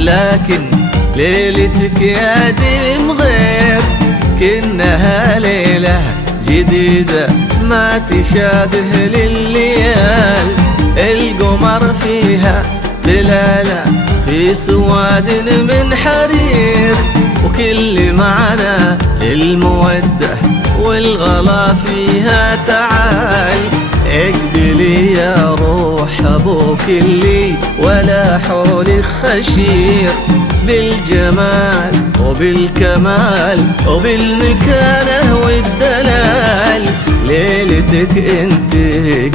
لكن ليلتك يا ديم غير، كأنها ليلة جديدة ما تشابه للليال. القمر فيها تلالة في سواد من حرير، وكل معنى للمودة والغلا فيها تعال. اقبلي يا روح ابوك اللي ولا حولك خشير، بالجمال وبالكمال وبالمكانة والدلال. ليلتك انت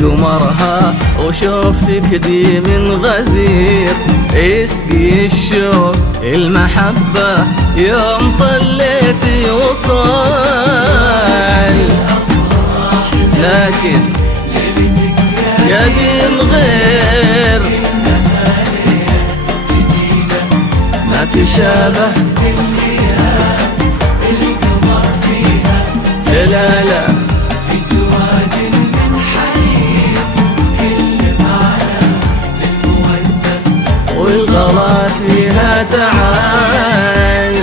قمرها وشوفتك دي من غزير، اسقي الشوق المحبة يوم طليتي وصال. لكن يا دين غير ما تشابه القمر فيها تلالة في سواد من حرير، كل معنى للمودة والغلا فيها تعال.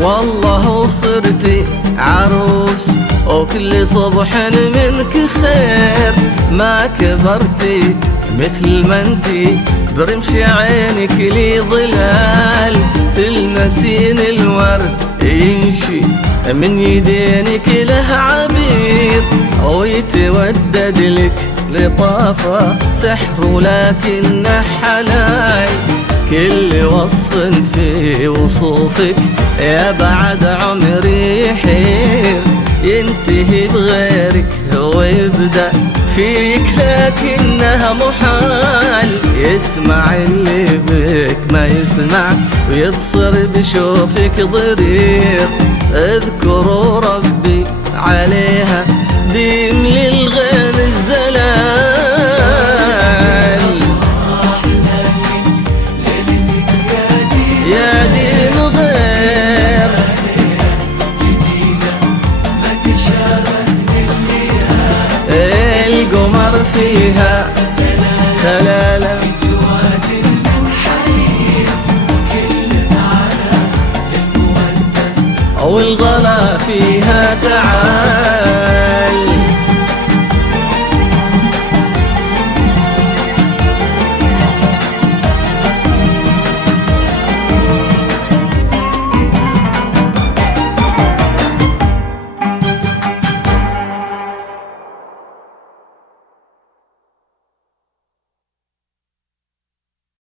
والله صرتي عروس وكل صبح منك خير، ما كبرتي مثل ما انتي برمش عينك لي ظلال. تلمسين الورد يمشي من يدينك له عبير، ويتودد لك لطافة سحر ولكنه حلال. كل وصف في وصوفك يا بعد عمري يحير، ينتهي بغيرك ويبدأ فيك لكنها محال. يسمع اللي بك ما يسمع ويبصر بشوفك ضرير، اذكروا ربي عليها ديم للغين الزلال. يا دين غير ما تشابه للليال، القمر فيها تلالة في سواد من حرير، كل معنى للمودة والغلا فيها تعال.